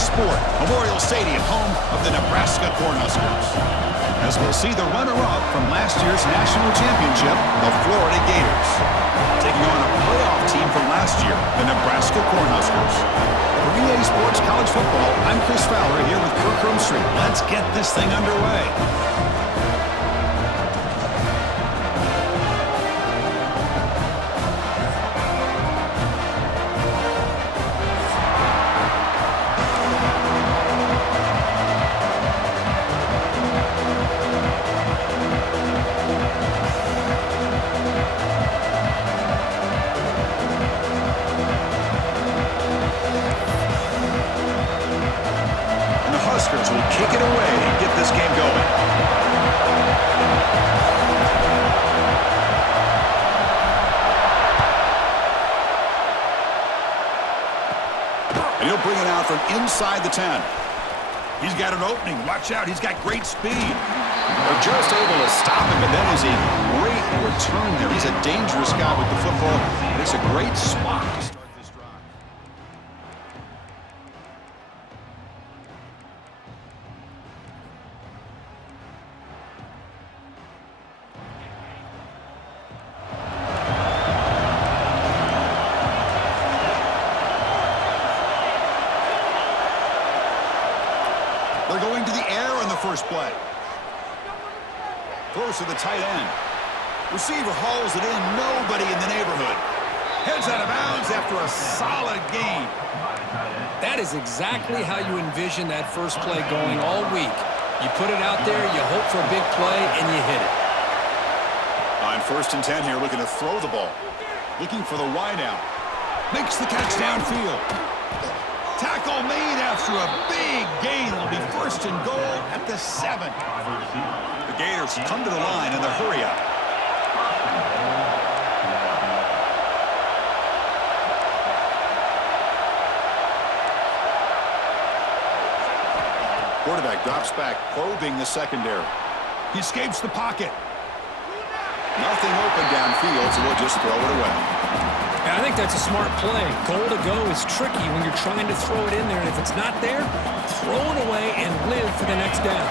sport, Memorial Stadium, home of the Nebraska Cornhuskers. As we'll see the runner-up from last year's national championship, the Florida Gators, taking on a playoff team from last year, the Nebraska Cornhuskers. For EA Sports College Football, I'm Chris Fowler here with Kirk Street. Let's get this thing underway. Will kick it away and get this game going. And he'll bring it out from inside the 10. He's got an opening. Watch out. He's got great speed. They're just able to stop him, but that is a great return there. He's a dangerous guy with the football, and it's a great spot to start this drive. They're going to the air on the first play. Close to the tight end. Receiver hauls it in. Nobody in the neighborhood. Heads out of bounds after a solid gain. That is exactly how you envision that first play going all week. You put it out there, you hope for a big play, and you hit it. On 1st and 10 here, looking to throw the ball. Looking for the wideout. Makes the catch downfield. Tackle made after a big gain. It'll be 1st and goal at the 7. The Gators come to the line in the hurry up. Quarterback drops back, probing the secondary. He escapes the pocket. Nothing open downfield, so we'll just throw it away. I think that's a smart play. Goal to go is tricky when you're trying to throw it in there, and if it's not there, throw it away and live for the next down.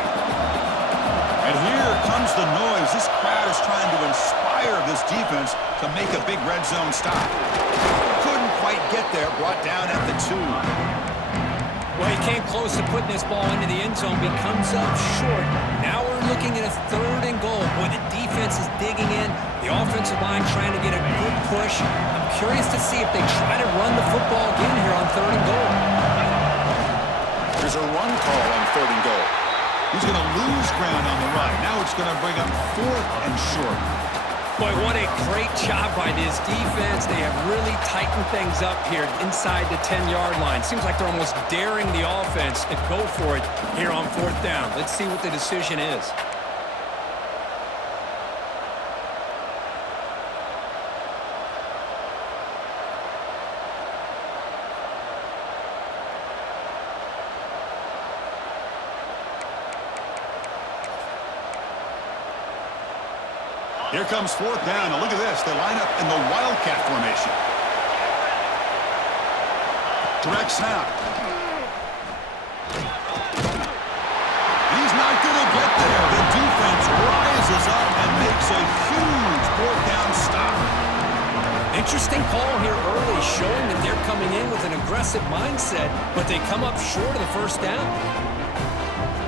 And here comes the noise. This crowd is trying to inspire this defense to make a big red zone stop. Couldn't quite get there, brought down at the 2. Well, he came close to putting this ball into the end zone, but comes up short. Now we're looking at a 3rd and goal. Boy, the defense is digging in. The offensive line trying to get a good push. I'm curious to see if they try to run the football again here on 3rd and goal. There's a run call on 3rd and goal. He's going to lose ground on the run. Now it's going to bring up 4th and short. Boy, what a great job by this defense. They have really tightened things up here inside the 10-yard line. Seems like they're almost daring the offense to go for it here on 4th down. Let's see what the decision is. Here comes 4th down. Now look at this. They line up in the Wildcat formation. Direct snap. He's not going to get there. The defense rises up and makes a huge 4th down stop. Interesting call here early, showing that they're coming in with an aggressive mindset, but they come up short of the 1st down.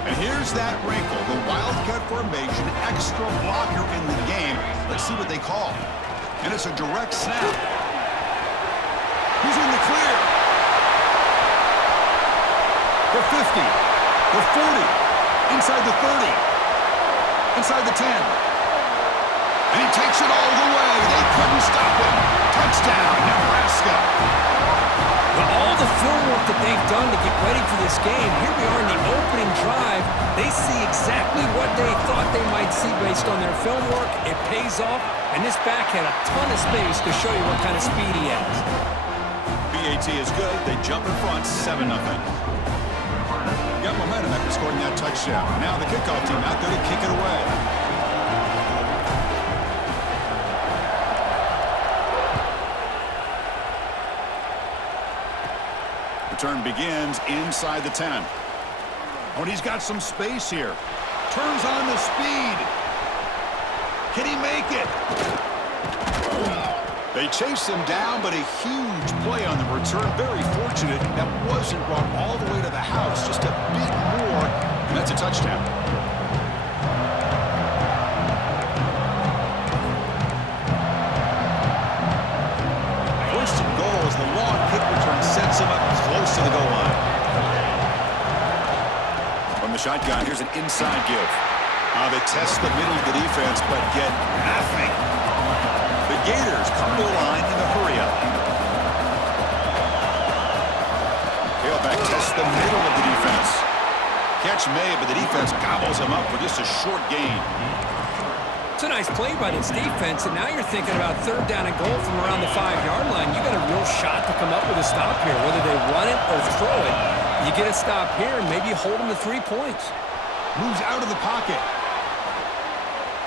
And here's that wrinkle, the Wildcat formation, extra blocker in the game. Let's see what they call. And it's a direct snap. Who's in the clear? The 50, the 40, inside the 30, inside the 10. And he takes it all the way. They couldn't stop him. Touchdown, Nebraska. Well, all the film work that they've done to get ready for this game, here we are in the opening drive. They see exactly what they thought they might see based on their film work. It pays off, and this back had a ton of space to show you what kind of speed he has. BAT is good. They jump in front, 7-0. Got momentum after scoring that touchdown. Now the kickoff team out there to kick it away. return begins inside the 10. Oh, and he's got some space here. Turns on the speed. Can he make it? They chase him down, but a huge play on the return. Very fortunate that wasn't brought all the way to the house. Just a bit more, and that's a touchdown. First and goal as the long kick return sets him up close to the goal line. From the shotgun, here's an inside give. They test the middle of the defense, but get nothing. The Gators come to the line in a hurry-up. Tailback tests the middle of the defense. Catch made, but the defense gobbles him up for just a short gain. It's a nice play by this defense, and now you're thinking about third down and goal from around the 5-yard line. You got a real shot to come up with a stop here, whether they run it or throw it. You get a stop here, and maybe hold them to 3 points. Moves out of the pocket.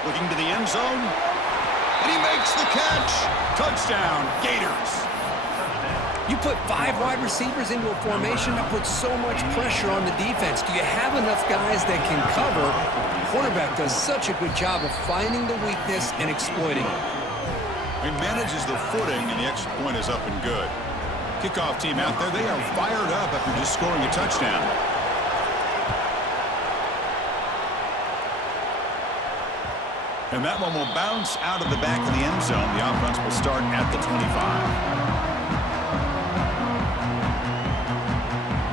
Looking to the end zone. And he makes the catch. Touchdown, Gators. You put 5 wide receivers into a formation that puts so much pressure on the defense. Do you have enough guys that can cover? The quarterback does such a good job of finding the weakness and exploiting it. He manages the footing, and the extra point is up and good. Kickoff team out there, they are fired up after just scoring a touchdown. And that one will bounce out of the back of the end zone. The offense will start at the 25.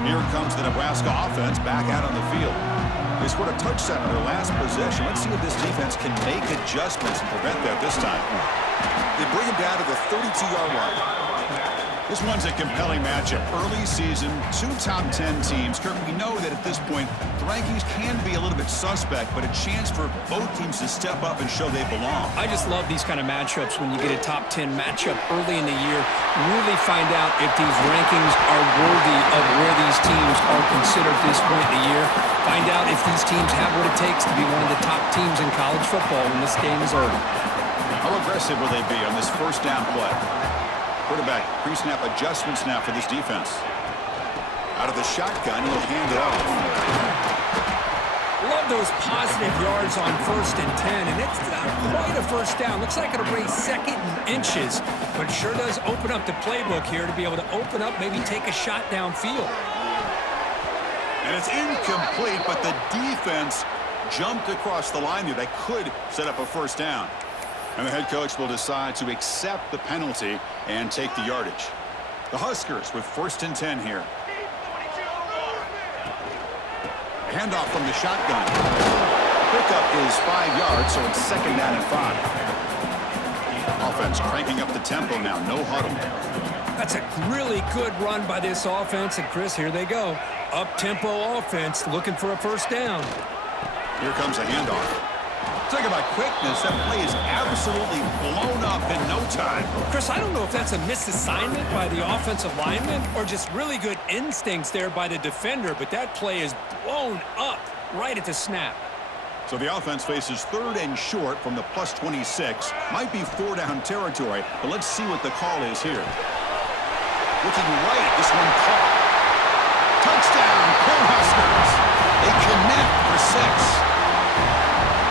Here comes the Nebraska offense back out on the field. They scored a touchdown on their last possession. Let's see if this defense can make adjustments and prevent that this time. They bring him down to the 32-yard line. This one's a compelling matchup. Early season, 2 top 10 teams. Kirk, we know that at this point, the rankings can be a little bit suspect, but a chance for both teams to step up and show they belong. I just love these kind of matchups when you get a top 10 matchup early in the year. Really find out if these rankings are worthy of where these teams are considered at this point in the year. Find out if these teams have what it takes to be one of the top teams in college football when this game is over. How aggressive will they be on this first down play? Quarterback pre-snap adjustments now for this defense. Out of the shotgun, he'll hand it off. Love those positive yards on 1st and 10, and it's not quite a first down. Looks like it'll bring 2nd and inches, but it sure does open up the playbook here to be able to open up, maybe take a shot downfield. And it's incomplete, but the defense jumped across the line there. They could set up a first down. And the head coach will decide to accept the penalty and take the yardage. The Huskers with 1st and 10 here. Handoff from the shotgun. Pickup is 5 yards, so it's 2nd down and 5. Offense cranking up the tempo now. No huddle. That's a really good run by this offense. And, Chris, here they go. Up-tempo offense looking for a first down. Here comes a handoff. Talk about quickness. That play is absolutely blown up in no time. Chris, I don't know if that's a misassignment by the offensive lineman or just really good instincts there by the defender, but that play is blown up right at the snap. So the offense faces 3rd and short from the +26. Might be 4-down territory, but let's see what the call is here. Looking right, this one caught. Touchdown, Cornhuskers. They connect for 6.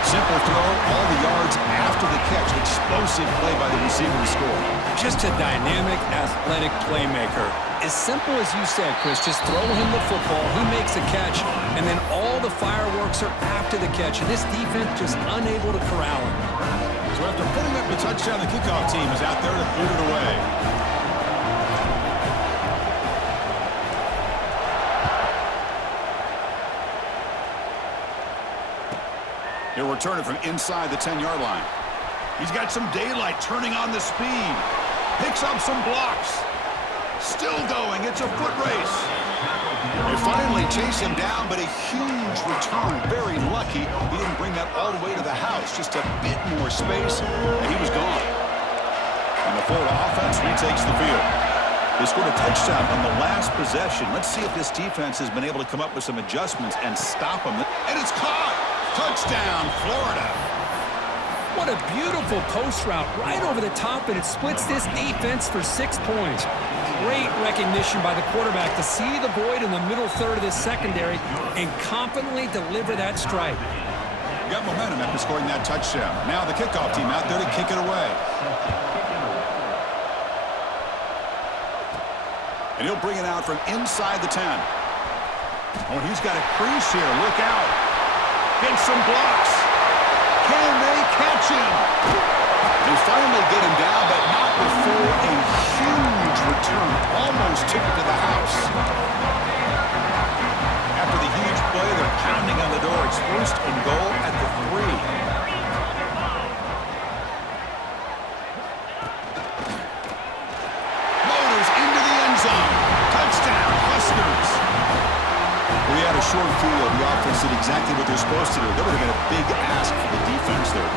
Simple throw, all the yards after the catch. Explosive play by the receiver to score. Just a dynamic, athletic playmaker. As simple as you said, Chris, just throw him the football, he makes a catch, and then all the fireworks are after the catch, and this defense just unable to corral him. So after putting up the touchdown, the kickoff team is out there to boot it away. He'll return it from inside the 10-yard line. He's got some daylight turning on the speed. Picks up some blocks. Still going. It's a foot race. They finally chase him down, but a huge return. Very lucky he didn't bring that all the way to the house. Just a bit more space, and he was gone. And the Florida offense retakes the field. They scored a touchdown on the last possession. Let's see if this defense has been able to come up with some adjustments and stop them. And it's caught. Touchdown, Florida. What a beautiful post route right over the top, and it splits this defense for 6 points. Great recognition by the quarterback to see the void in the middle third of this secondary and confidently deliver that strike. Got momentum after scoring that touchdown. Now the kickoff team out there to kick it away. And he'll bring it out from inside the 10. Oh, he's got a crease here. Look out. Gets some blocks. Can they catch him? They finally get him down, but not before a huge return. Almost took it to the house. After the huge play, they're pounding on the door. It's first and goal at the 3. Motors into the end zone. Touchdown, Huskers. We had a short field. The offense did exactly what they're supposed to do. That would have been a big ask for the defense there.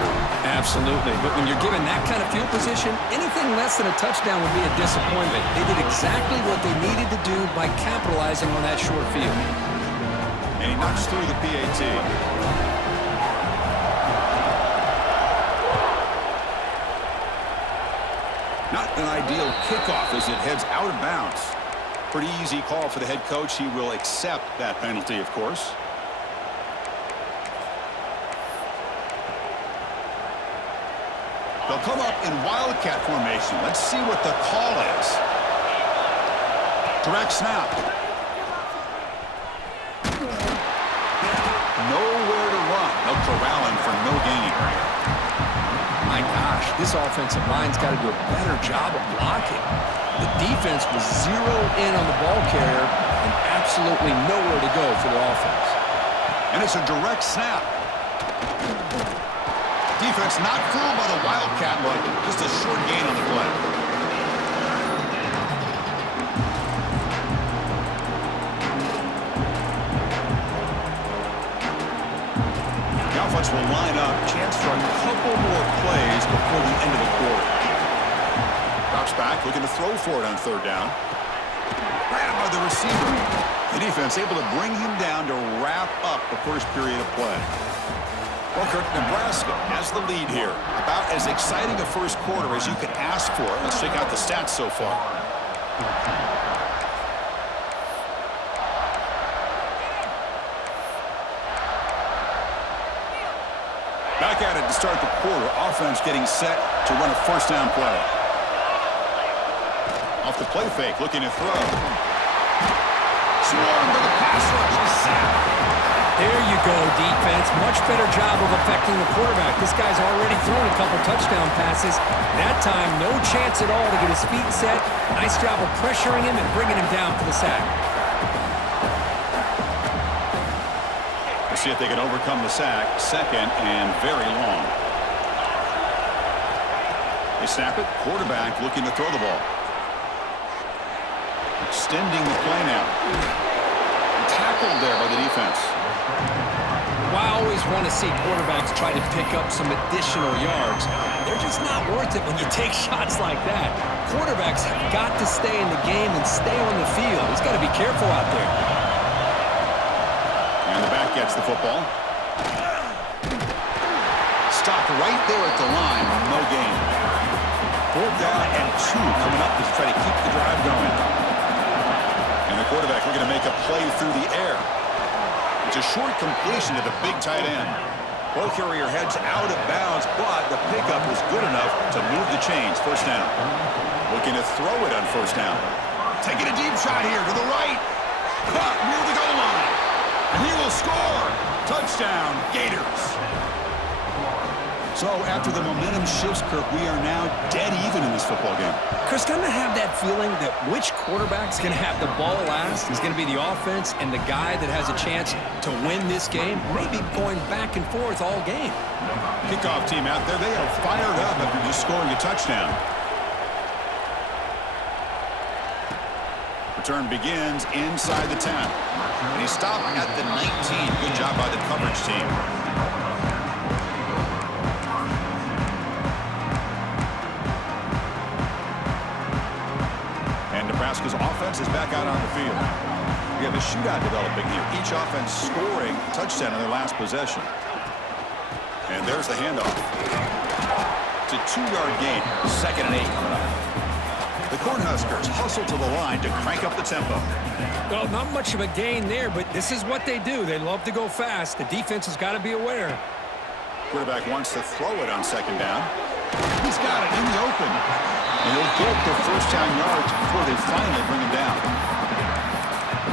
Absolutely. But when you're given that kind of field position, anything less than a touchdown would be a disappointment. They did exactly what they needed to do by capitalizing on that short field. And he knocks through the PAT. Not an ideal kickoff as it heads out of bounds. Pretty easy call for the head coach. He will accept that penalty, of course. They'll come up in wildcat formation. Let's see what the call is. Direct snap. Nowhere to run. They'll corral him for no gain. My gosh, this offensive line's got to do a better job of blocking. The defense was zeroed in on the ball carrier and absolutely nowhere to go for the offense. And it's a direct snap. Defense not fooled by the wildcat look. Just a short gain on the play. The offense will line up. Chance for a couple more plays before the end of the quarter. Drops back, looking to throw for it on third down. Grabbed by the receiver. The defense able to bring him down to wrap up the first period of play. Well, Kirk, Nebraska has the lead here. About as exciting a first quarter as you could ask for. Let's check out the stats so far. Back at it to start the quarter. Offense getting set to run a first down play. Off the play fake, looking to throw. Swarmed by the pass rush. He's sacked. There you go, defense. Much better job of affecting the quarterback. This guy's already thrown a couple touchdown passes. That time, no chance at all to get his feet set. Nice job of pressuring him and bringing him down for the sack. We'll see if they can overcome the sack. Second and very long. They snap it. Quarterback looking to throw the ball. Extending the play now. Tackled there by the defense. Well, I always want to see quarterbacks try to pick up some additional yards. They're just not worth it when you take shots like that. Quarterbacks have got to stay in the game and stay on the field. He's got to be careful out there. And the back gets the football. Stopped right there at the line. No gain. 4th down and 2 coming up to try to keep the drive going. And the quarterback looking to make a play through the air. It's a short completion to the big tight end. Ball carrier heads out of bounds, but the pickup was good enough to move the chains. First down. Looking to throw it on first down. Taking a deep shot here to the right. Caught near the goal line. And he will score. Touchdown, Gators. So after the momentum shifts, Kirk, we are now dead even in this football game. Chris, doesn't it have that feeling that which quarterback's going to have the ball last is going to be the offense, and the guy that has a chance to win this game may be going back and forth all game? Kickoff team out there, they are fired up after just scoring a touchdown. Return begins inside the 10. And he stopped at the 19. Good job by the coverage team. Nebraska's offense is back out on the field. We have a shootout developing here. Each offense scoring a touchdown in their last possession. And there's the handoff. It's a 2-yard gain. 2nd and 8 coming up. The Cornhuskers hustle to the line to crank up the tempo. Well, not much of a gain there, but this is what they do. They love to go fast. The defense has got to be aware. Quarterback wants to throw it on second down. He's got it in the open. And he'll get the first down yards before they finally bring him down.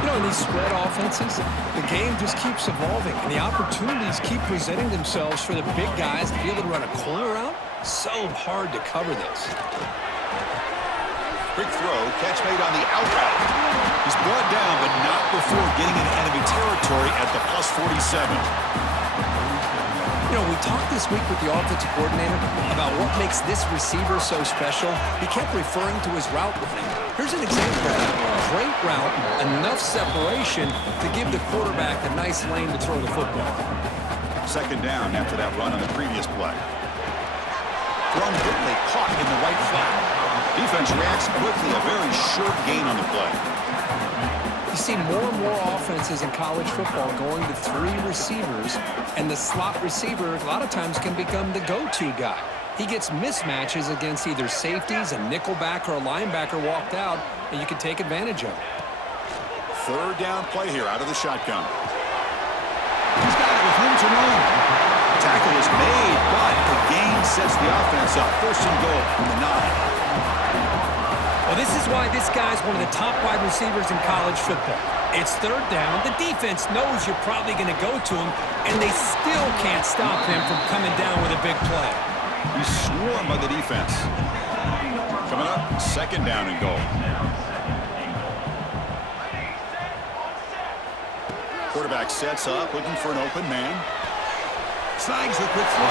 You know, in these spread offenses, the game just keeps evolving, and the opportunities keep presenting themselves for the big guys to be able to run a corner route. So hard to cover this. Quick throw, catch made on the out route. He's brought down, but not before getting into enemy territory at the plus 47. You know, we talked this week with the offensive coordinator about what makes this receiver so special. He kept referring to his route running. Here's an example of that. Great route, enough separation to give the quarterback a nice lane to throw the football. Second down after that run on the previous play. Thrown quickly, caught in the right flat. Defense reacts quickly, a very short gain on the play. You see more and more offenses in college football going to 3 receivers, and the slot receiver a lot of times can become the go-to guy. He gets mismatches against either safeties, a nickelback, or a linebacker walked out, and you can take advantage of it. Third down play here out of the shotgun. He's got it with room to run. Tackle is made, but the gain sets the offense up. First and goal from the 9. Well, this is why this guy's one of the top wide receivers in college football. It's third down. The defense knows you're probably going to go to him, and they still can't stop him from coming down with a big play. He's swarmed by the defense. Coming up, second down and goal. Quarterback sets up, looking for an open man. Snags the quick throw.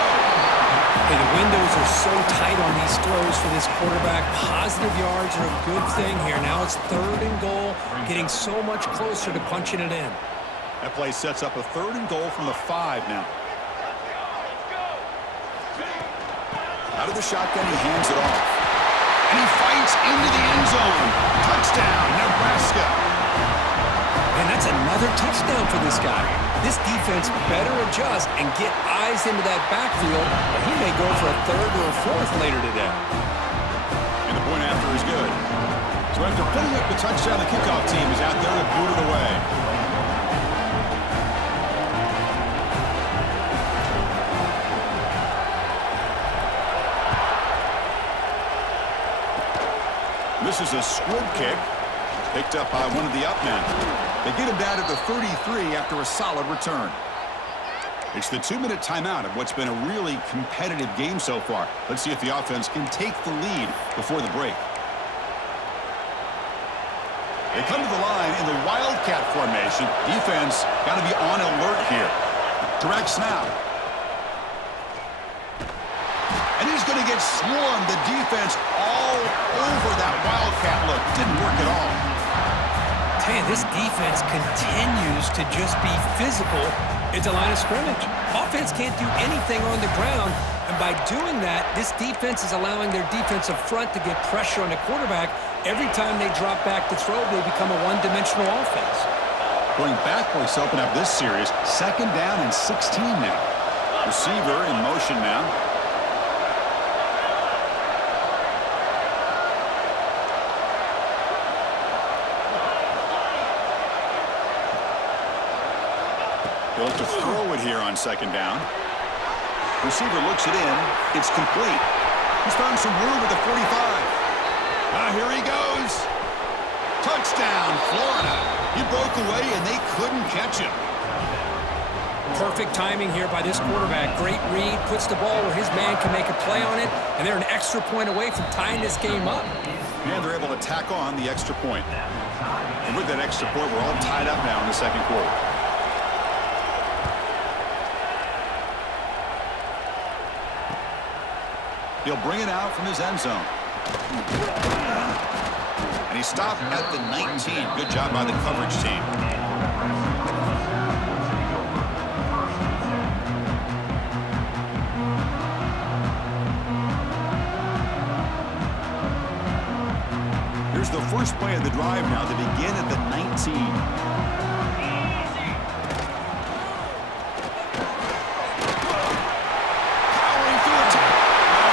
Hey, the windows are so tight on these throws for this quarterback. Positive yards are a good thing here. Now it's third and goal, getting so much closer to punching it in. That play sets up a third and goal from the 5 now. Out of the shotgun, he hands it off. And he fights into the end zone. Touchdown, Nebraska. And that's another touchdown for this guy. This defense better adjust and get eyes into that backfield, or he may go for a third or a fourth later today. And the point after is good. So after putting up the touchdown, the kickoff team is out there to boot it away. This is a squib kick, picked up by one of the up men. They get him down at the 33 after a solid return. It's the 2-minute timeout of what's been a really competitive game so far. Let's see if the offense can take the lead before the break. They come to the line in the Wildcat formation. Defense got to be on alert here. Direct snap. And he's going to get swarmed. The defense all over that Wildcat look. Didn't work at all. Man, this defense continues to just be physical at the line of scrimmage. Offense can't do anything on the ground, and by doing that, this defense is allowing their defensive front to get pressure on the quarterback. Every time they drop back to throw, they become a one-dimensional offense. Going backwards to open up this series, second down and 16 now. Receiver in motion now. They'll look to throw it here on second down. Receiver looks it in. It's complete. He's found some room at the 45. Here he goes. Touchdown, Florida. He broke away, and they couldn't catch him. Perfect timing here by this quarterback. Great read, puts the ball where his man can make a play on it, and they're an extra point away from tying this game up. And they're able to tack on the extra point. And with that extra point, we're all tied up now in the second quarter. He'll bring it out from his end zone. And he stopped at the 19. Good job by the coverage team. Here's the first play of the drive now. They begin at the 19.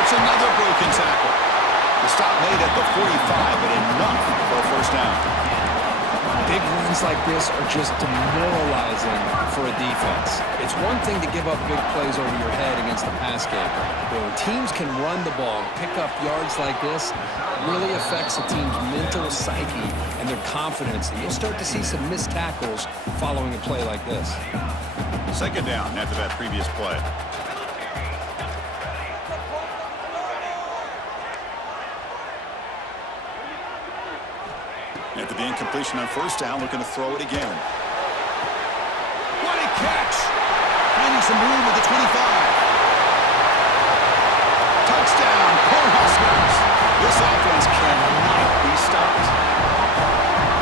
Another broken tackle. The stop made at the 45, but Plays like this are just demoralizing for a defense. It's one thing to give up big plays over your head against the pass game, but when teams can run the ball and pick up yards like this, it really affects the team's mental psyche and their confidence. And you'll start to see some missed tackles following a play like this. Second down after that previous play. After the incompletion on first down, looking to throw it again. What a catch! Finding some room at the 25. Touchdown, Cornhuskers! This offense cannot be stopped.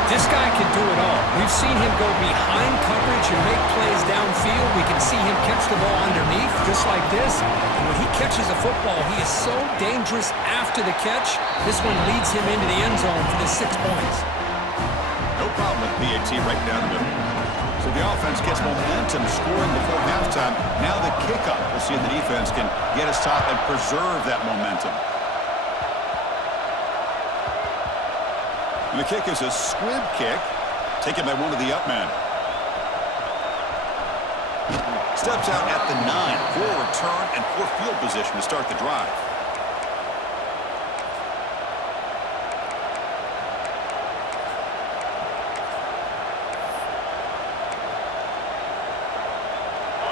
This guy can do it all. We've seen him go behind coverage and make plays downfield. We can see him catch the ball underneath, just like this. And when he catches a football, he is so dangerous after the catch. This one leads him into the end zone for the 6 points. No problem with PAT right down the middle. So the offense gets momentum scoring before halftime. Now the kickoff. We'll see if the defense can get a stop and preserve that momentum. And the kick is a squib kick, taken by one of the up men. Steps out at the 9. Poor return and poor field position to start the drive.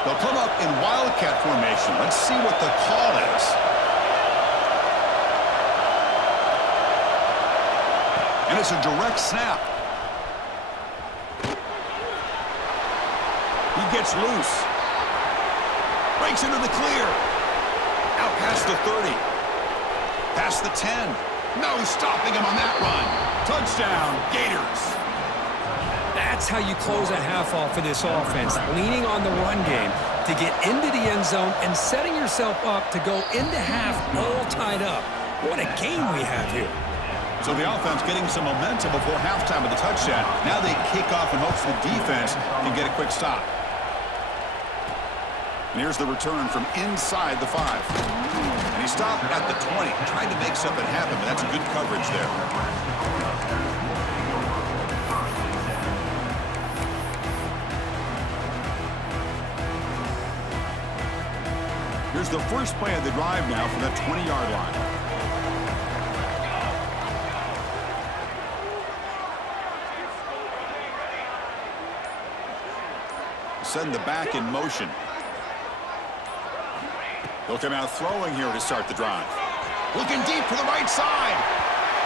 They'll come up in wildcat formation. Let's see what the call is. And it's a direct snap. He gets loose. Breaks into the clear. Out past the 30. Past the 10. No stopping him on that run. Touchdown, Gators. That's how you close a half off for this offense, leaning on the run game to get into the end zone and setting yourself up to go into half all tied up. What a game we have here. So the offense getting some momentum before halftime with the touchdown. Now they kick off in hopes the defense can get a quick stop. And here's the return from inside the 5. And he stopped at the 20, trying to make something happen, but that's good coverage there. Here's the first play of the drive now from that 20-yard line. Send the back in motion. They'll come out throwing here to start the drive. Looking deep to the right side.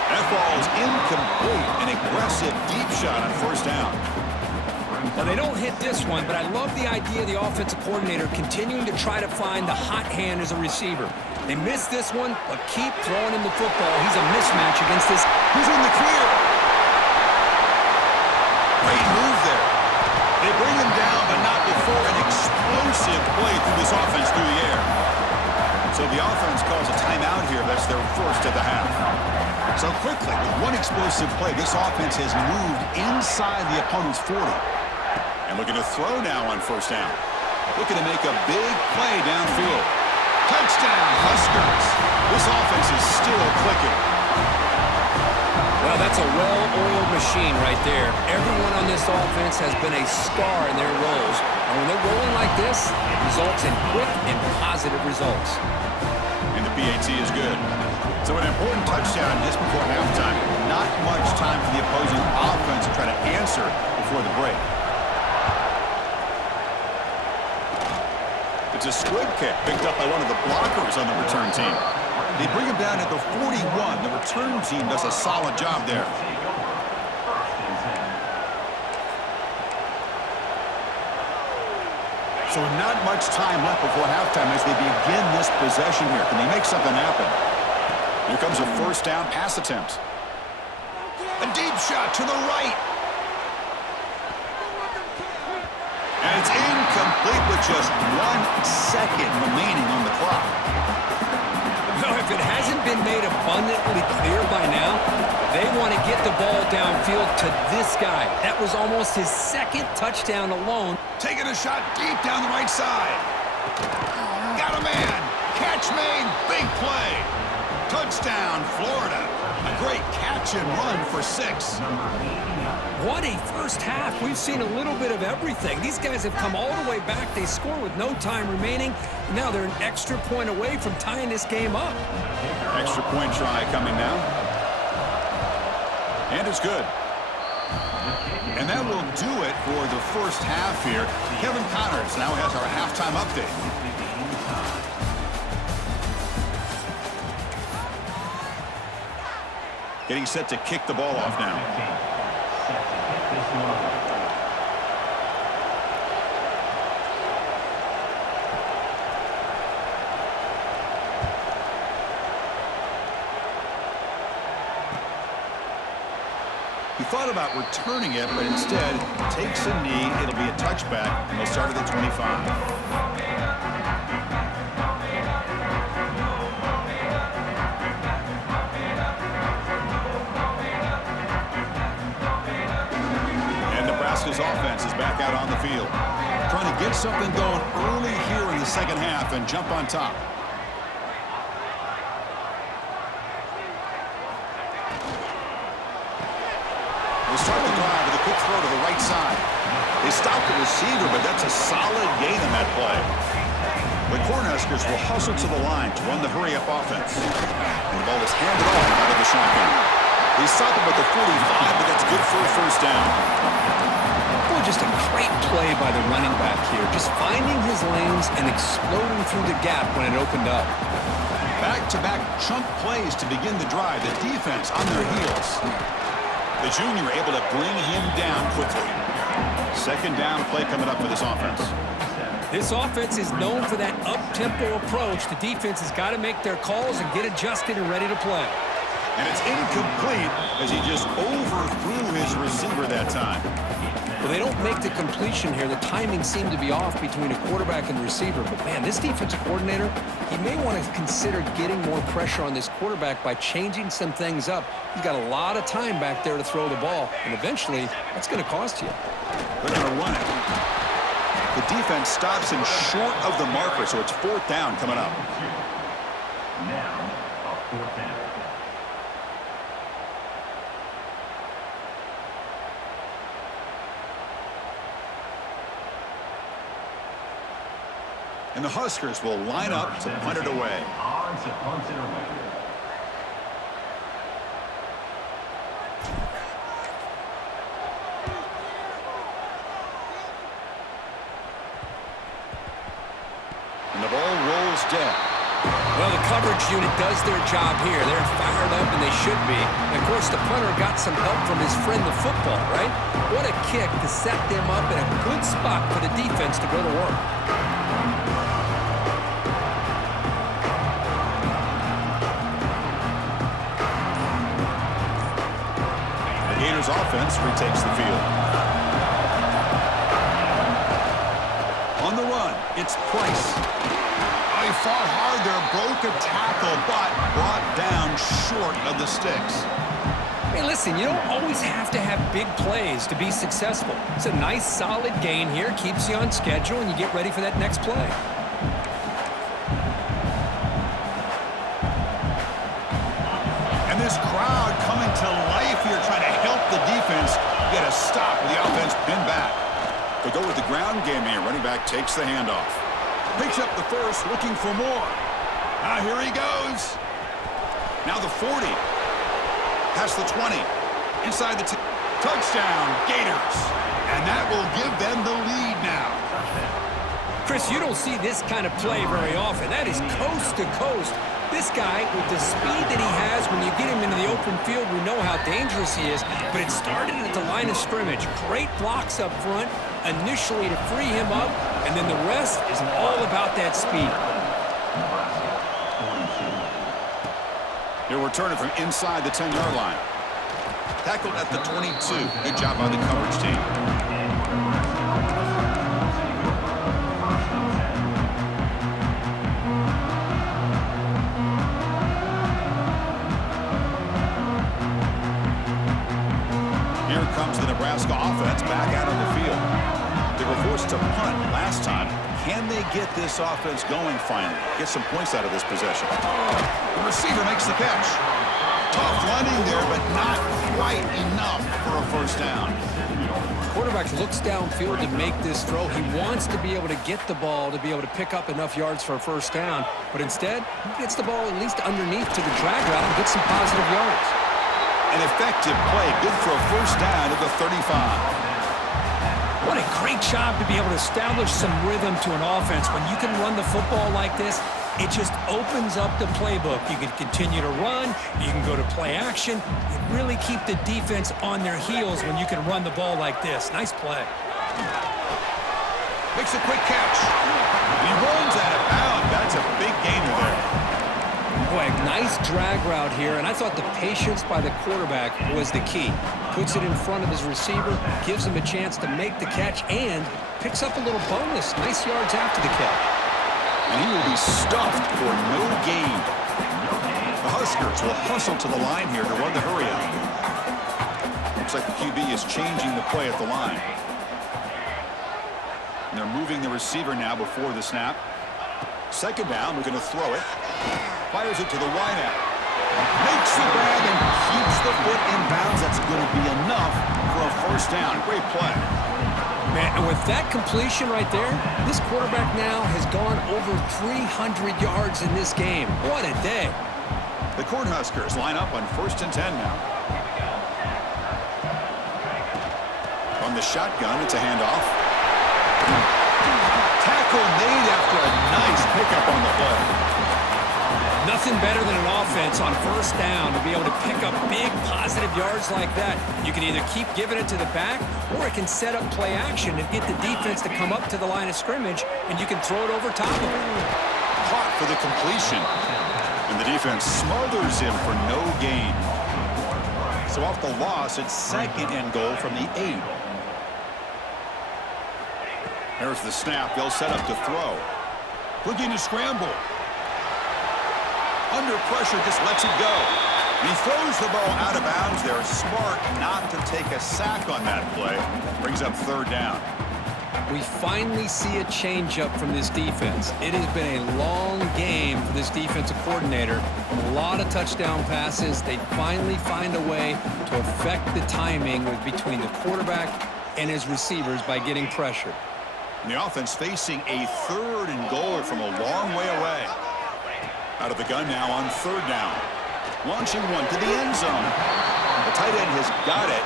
That ball is incomplete. An aggressive deep shot on first down. Well, they don't hit this one, but I love the idea of the offensive coordinator continuing to try to find the hot hand as a receiver. They missed this one, but keep throwing him the football. He's a mismatch against this. Who's in the clear? Great move there. They bring him down, but not before an explosive play through this offense through the air. So the offense calls a timeout here. That's their first of the half. So quickly, with one explosive play, this offense has moved inside the opponent's 40. And looking to throw now on first down. Looking to make a big play downfield. Touchdown, Huskers. This offense is still clicking. Well, that's a well-oiled machine right there. Everyone on this offense has been a star in their roles. And when they're rolling like this, it results in quick and positive results. And the PAT is good. So an important touchdown just before halftime. Not much time for the opposing offense to try to answer before the break. It's a squib kick picked up by one of the blockers on the return team. They bring him down at the 41. The return team does a solid job there. So not much time left before halftime as they begin this possession here. Can they make something happen? Here comes a first down pass attempt. A deep shot to the right. And it's incomplete with just 1 second remaining on the clock. Well, if it hasn't been made abundantly clear by now, they want to get the ball downfield to this guy. That was almost his second touchdown alone. Taking a shot deep down the right side. Got a man. Catch made. Big play. Touchdown, Florida. A great catch and run for 6. What a first half. We've seen a little bit of everything. These guys have come all the way back. They score with no time remaining. Now they're an extra point away from tying this game up. Extra point try coming now. And it's good. And that will do it for the first half here. Kevin Connors now has our halftime update. Getting set to kick the ball off now. He thought about returning it, but instead takes a knee. It'll be a touchback. They'll start at the 25. Nebraska's offense is back out on the field, trying to get something going early here in the second half and jump on top. They start the drive with a quick throw to the right side. They stop the receiver, but that's a solid gain in that play. The Cornhuskers will hustle to the line to run the hurry-up offense. And the ball is handed off out of the shotgun. They stop him at the 45, but that's good for a first down. Boy, just a great play by the running back here. Just finding his lanes and exploding through the gap when it opened up. Back-to-back chunk plays to begin the drive. The defense on their heels. The junior able to bring him down quickly. Second down play coming up for this offense. This offense is known for that up-tempo approach. The defense has got to make their calls and get adjusted and ready to play. And it's incomplete as he just overthrew his receiver that time. Well, they don't make the completion here. The timing seemed to be off between a quarterback and the receiver. But, man, this defensive coordinator, he may want to consider getting more pressure on this quarterback by changing some things up. He's got a lot of time back there to throw the ball. And eventually, that's going to cost you. They're going to run it. The defense stops him short of the marker, so it's fourth down coming up. Now, a fourth down. And the Huskers will line up to punt it away. And the ball rolls down. Well, the coverage unit does their job here. They're fired up, and they should be. And of course, the punter got some help from his friend, the football, right? What a kick to set them up in a good spot for the defense to go to work. Gators offense retakes the field. On the run, it's Price. Oh, he fought hard there, broke a tackle, but brought down short of the sticks. Hey, listen, you don't always have to have big plays to be successful. It's a nice, solid gain here, keeps you on schedule, and you get ready for that next play. And this crowd coming to life here, trying to help the defense get a stop with the offense pinned back. They go with the ground game here. Running back takes the handoff. Picks up the first, looking for more. Now here he goes. Now the 40. Past the 20. Inside the touchdown, Gators. And that will give them the lead now. Chris, you don't see this kind of play very often. That is coast to coast. This guy, with the speed that he has, when you get him into the open field, we know how dangerous he is. But it started at the line of scrimmage. Great blocks up front initially to free him up, and then the rest is all about that speed. He'll return it from inside the 10-yard line. Tackled at the 22. Good job by the coverage team. Here comes the Nebraska offense back out on the field. They were forced to punt last time. Can they get this offense going finally? Get some points out of this possession. The receiver makes the catch. Tough running there, but not quite enough for a first down. Quarterback looks downfield to make this throw. He wants to be able to get the ball to be able to pick up enough yards for a first down, but instead, he gets the ball at least underneath to the drag route and gets some positive yards. An effective play, good for a first down at the 35. What a great job to be able to establish some rhythm to an offense. When you can run the football like this, it just opens up the playbook. You can continue to run. You can go to play action. You really keep the defense on their heels when you can run the ball like this. Nice play. Makes a quick catch. He runs out of bounds. That's a big gainer there. Boy, nice drag route here, and I thought the patience by the quarterback was the key. Puts it in front of his receiver, gives him a chance to make the catch, and picks up a little bonus. Nice yards after the catch. And he will be stuffed for no gain. The Huskers will hustle to the line here to run the hurry out. Looks like the QB is changing the play at the line. And they're moving the receiver now before the snap. Second down, we're going to throw it. Fires it to the wideout. Makes the grab and keeps the foot in bounds. That's going to be enough for a first down. Great play. Man, and with that completion right there, this quarterback now has gone over 300 yards in this game. What a day. The Cornhuskers line up on 1st and 10 now. From the shotgun, it's a handoff. Tackle made after a nice pickup on the play. Nothing better than an offense on first down to be able to pick up big positive yards like that. You can either keep giving it to the back, or it can set up play action and get the defense to come up to the line of scrimmage, and you can throw it over top of it. Caught for the completion. And the defense smothers him for no gain. So off the loss, it's 2nd and goal from the 8. There's the snap. They'll set up to throw. Looking to scramble. Under pressure, just lets it go. He throws the ball out of bounds there. Smart not to take a sack on that play. Brings up 3rd down. We finally see a changeup from this defense. It has been a long game for this defensive coordinator. A lot of touchdown passes. They finally find a way to affect the timing between the quarterback and his receivers by getting pressure. And the offense facing a 3rd and goal from a long way away. Out of the gun now on 3rd down. Launching one to the end zone. The tight end has got it.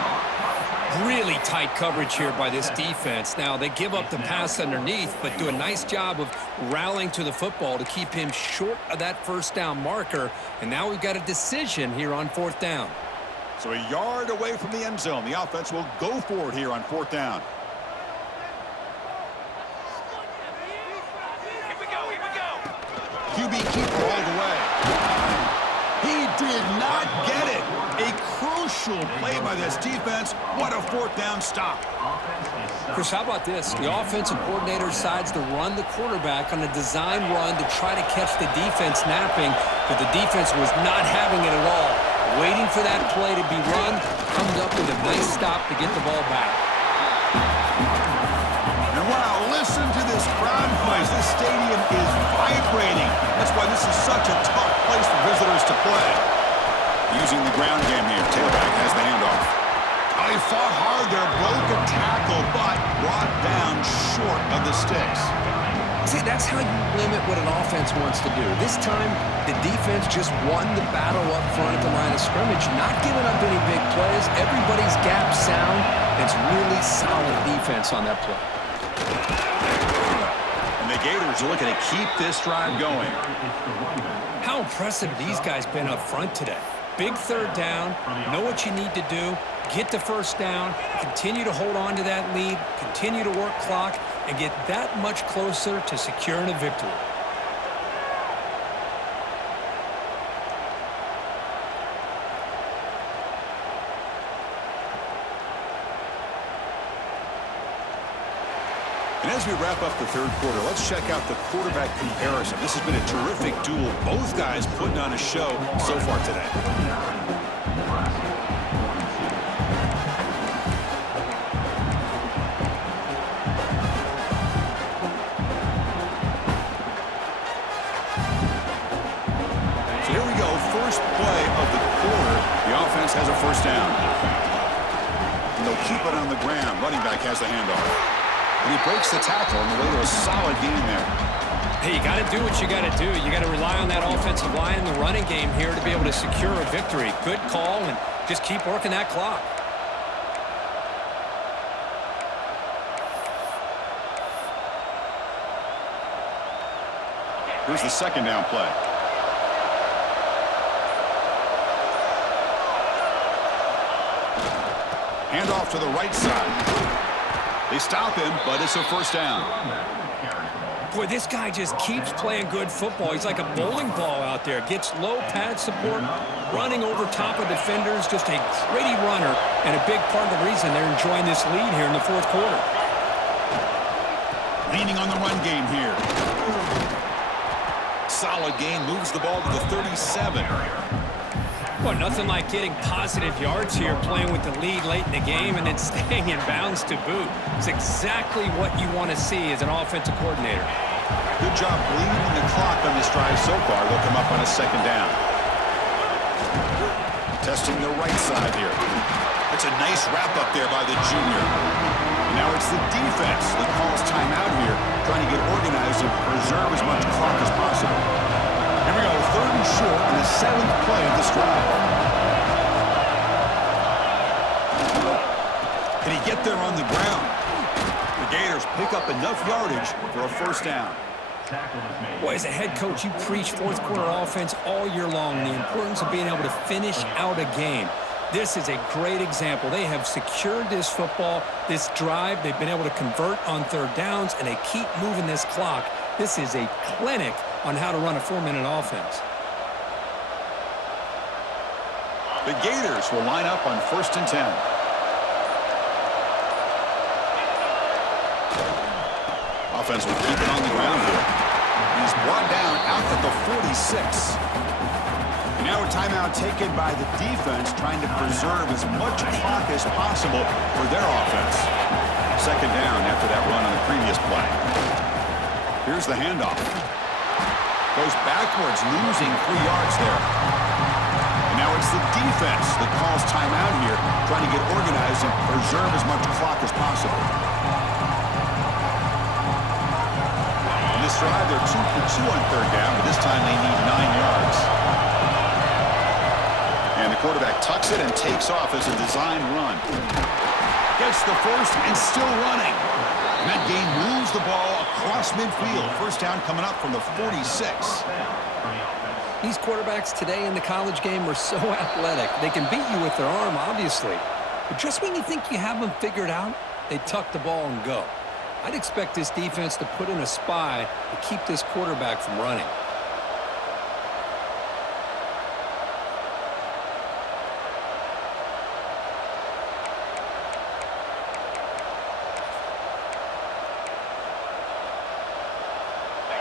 Really tight coverage here by this defense. Now, they give up the pass underneath, but do a nice job of rallying to the football to keep him short of that first down marker. And now we've got a decision here on 4th down. So a yard away from the end zone. The offense will go for it here on 4th down. QB keeper all the way. He did not get it. A crucial play by this defense. What a 4th down stop. Chris, how about this? The offensive coordinator decides to run the quarterback on a design run to try to catch the defense napping, but the defense was not having it at all. Waiting for that play to be run, comes up with a nice stop to get the ball back. And wow, listen to this crowd noise. This stadium is vibrating. That's why this is such a tough place for visitors to play. Using the ground game here. Tailback has the handoff. Oh, he fought hard there, broke a tackle, but brought down short of the sticks. See, that's how you limit what an offense wants to do. This time, the defense just won the battle up front at the line of scrimmage, not giving up any big plays. Everybody's gap sound. It's really solid defense on that play. And the Gators are looking to keep this drive going. How impressive these guys been up front today. Big 3rd down, know what you need to do, get the first down, continue to hold on to that lead, continue to work clock, and get that much closer to securing a victory. And as we wrap up the 3rd quarter, let's check out the quarterback comparison. This has been a terrific duel. Both guys putting on a show so far today. So here we go, first play of the quarter. keep it on the ground. Running back has the handoff. And he breaks the tackle on the way to a solid gain there. Hey, you got to do what you got to do. You got to rely on that offensive line in the running game here to be able to secure a victory. Good call, and just keep working that clock. Here's the second down play. Hand off to the right side. They stop him, but it's a first down. Boy, this guy just keeps playing good football. He's like a bowling ball out there. Gets low pad support, running over top of defenders. Just a gritty runner, and a big part of the reason they're enjoying this lead here in the fourth quarter. Leaning on the run game here. Solid gain, moves the ball to the 37. Well, nothing like getting positive yards here, playing with the lead late in the game, and then staying in bounds to boot. It's exactly what you want to see as an offensive coordinator. Good job bleeding the clock on this drive so far. They'll come up on a second down. Testing the right side here. That's a nice wrap up there by the junior. And now it's the defense that calls timeout here, trying to get organized and preserve as much clock as possible. Here we go, third and short in the 7th play of this drive. Can he get there on the ground? The Gators pick up enough yardage for a first down. Boy, as a head coach, you preach fourth quarter offense all year long, and the importance of being able to finish out a game. This is a great example. They have secured this football, this drive. They've been able to convert on third downs, and they keep moving this clock. This is a clinic on how to run a 4-minute offense. The Gators will line up on 1st and 10. Offense will keep it on the ground here. He's brought down out at the 46. And now a timeout taken by the defense, trying to preserve as much clock as possible for their offense. Second down after that run on the previous play. Here's the handoff. Goes backwards, losing 3 yards there. And now it's the defense that calls timeout here, trying to get organized and preserve as much clock as possible. In this drive, they're 2 for 2 on third down, but this time they need 9 yards. And the quarterback tucks it and takes off as a design run. Gets the first and still running. And that gain moves the ball across midfield. First down coming up from the 46. These quarterbacks today in the college game are so athletic. They can beat you with their arm, obviously. But just when you think you have them figured out, they tuck the ball and go. I'd expect this defense to put in a spy to keep this quarterback from running.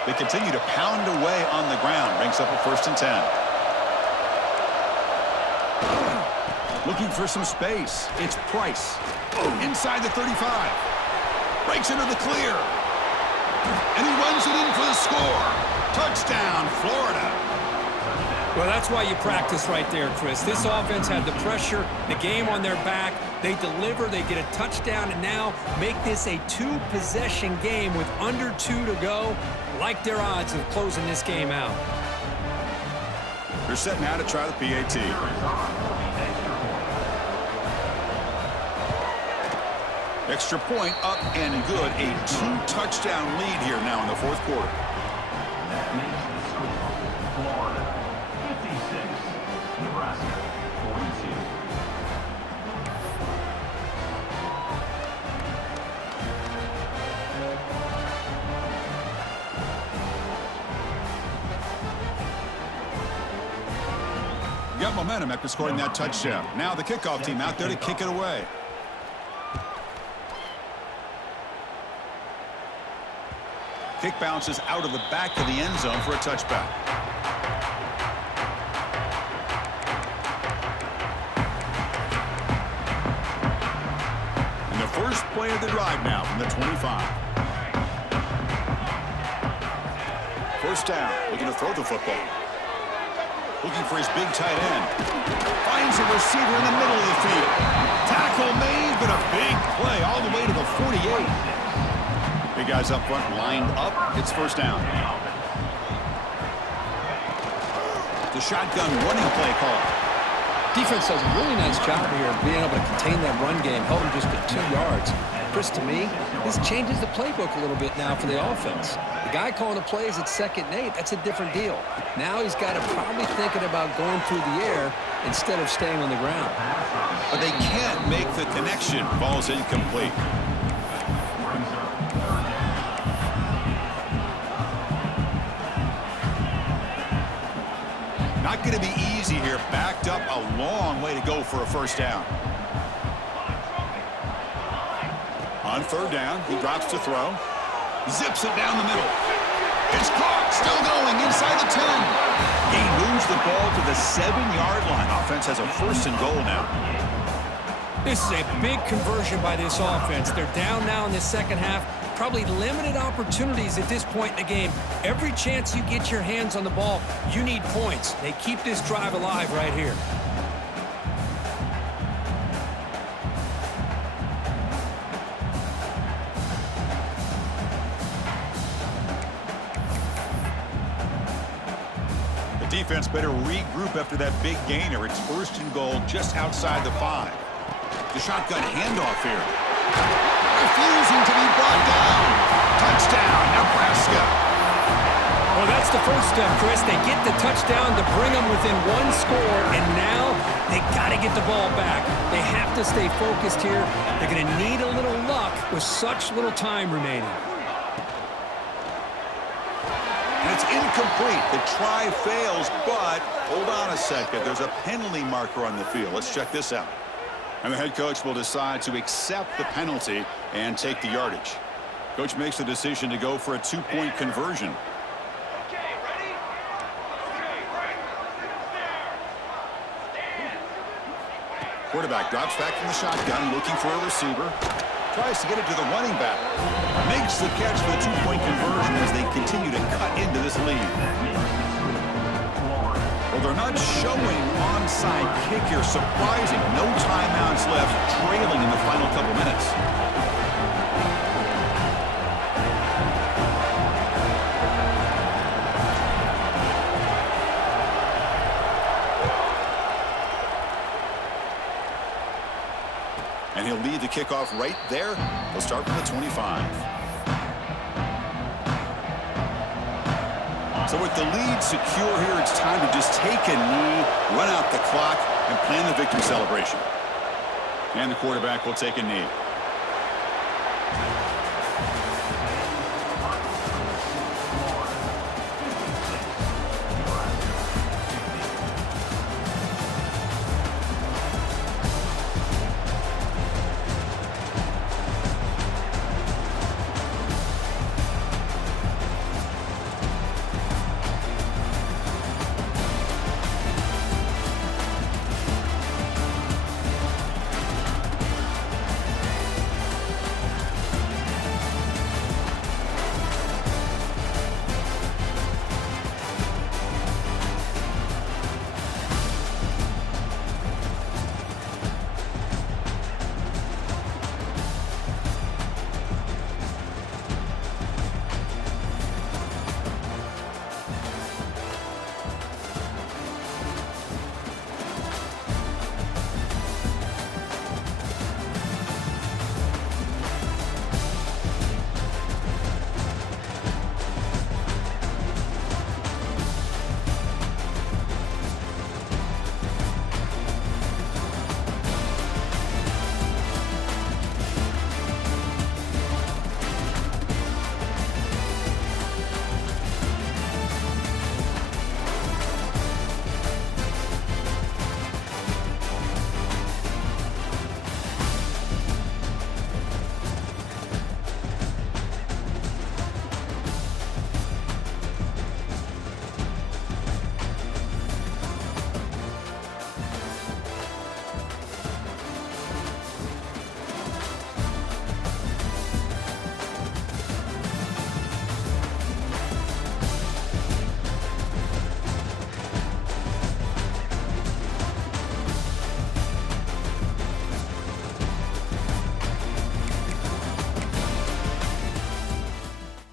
They continue to pound away on the ground. Brings up a 1st and 10. Looking for some space. It's Price. Inside the 35. Breaks into the clear. And he runs it in for the score. Touchdown, Florida. Well, that's why you practice right there, Chris. This offense had the pressure, the game on their back. They deliver, they get a touchdown, and now make this a 2-possession game with under 2 to go. Like their odds of closing this game out. They're set now to try the PAT. Extra point up and good. A 2-touchdown lead here now in the fourth quarter. That makes the score Florida 56, Nebraska 42. Got momentum after scoring that touchdown. Now the kickoff team out there to kick it away. Kick bounces out of the back of the end zone for a touchback. And the first play of the drive now from the 25. First down, looking to throw the football. Looking for his big tight end. Finds a receiver in the middle of the field. Tackle made making a big play all the way to the 48. Big guys up front lined up. It's first down. The shotgun running play call. Defense does a really nice job here of being able to contain that run game, held them just at 2 yards. Chris, to me, this changes the playbook a little bit now for the offense. The guy calling the plays at 2nd and 8, that's a different deal. Now he's got to probably thinking about going through the air instead of staying on the ground. But they can't make the connection. Ball's incomplete. Not going to be easy here. Backed up a long way to go for a first down. On 3rd down, he drops to throw. Zips it down the middle. It's caught. Still going inside the 10. He moves the ball to the 7-yard line. Offense has a 1st and goal now. This is a big conversion by this offense. They're down now in the second half. Probably limited opportunities at this point in the game. Every chance you get your hands on the ball, you need points. They keep this drive alive right here. The defense better regroup after that big gainer. It's 1st and goal just outside the 5. The shotgun handoff here. Refusing to be brought down. Touchdown, Nebraska. Well, that's the first step, Chris. They get the touchdown to bring them within 1 score, and now they got to get the ball back. They have to stay focused here. They're going to need a little luck with such little time remaining. And it's incomplete. The try fails, but hold on a second. There's a penalty marker on the field. Let's check this out. And the head coach will decide to accept the penalty and take the yardage. Coach makes the decision to go for a 2-point conversion. Quarterback drops back from the shotgun, looking for a receiver. Tries to get it to the running back. Makes the catch for the 2-point conversion as they continue to cut into this lead. Well, they're not showing onside kick here. Surprising. No timeouts left, trailing in the final couple minutes. And he'll lead the kickoff right there. He'll start from the 25. So with the lead secure here, it's time to just take a knee, run out the clock, and plan the victory celebration. And the quarterback will take a knee.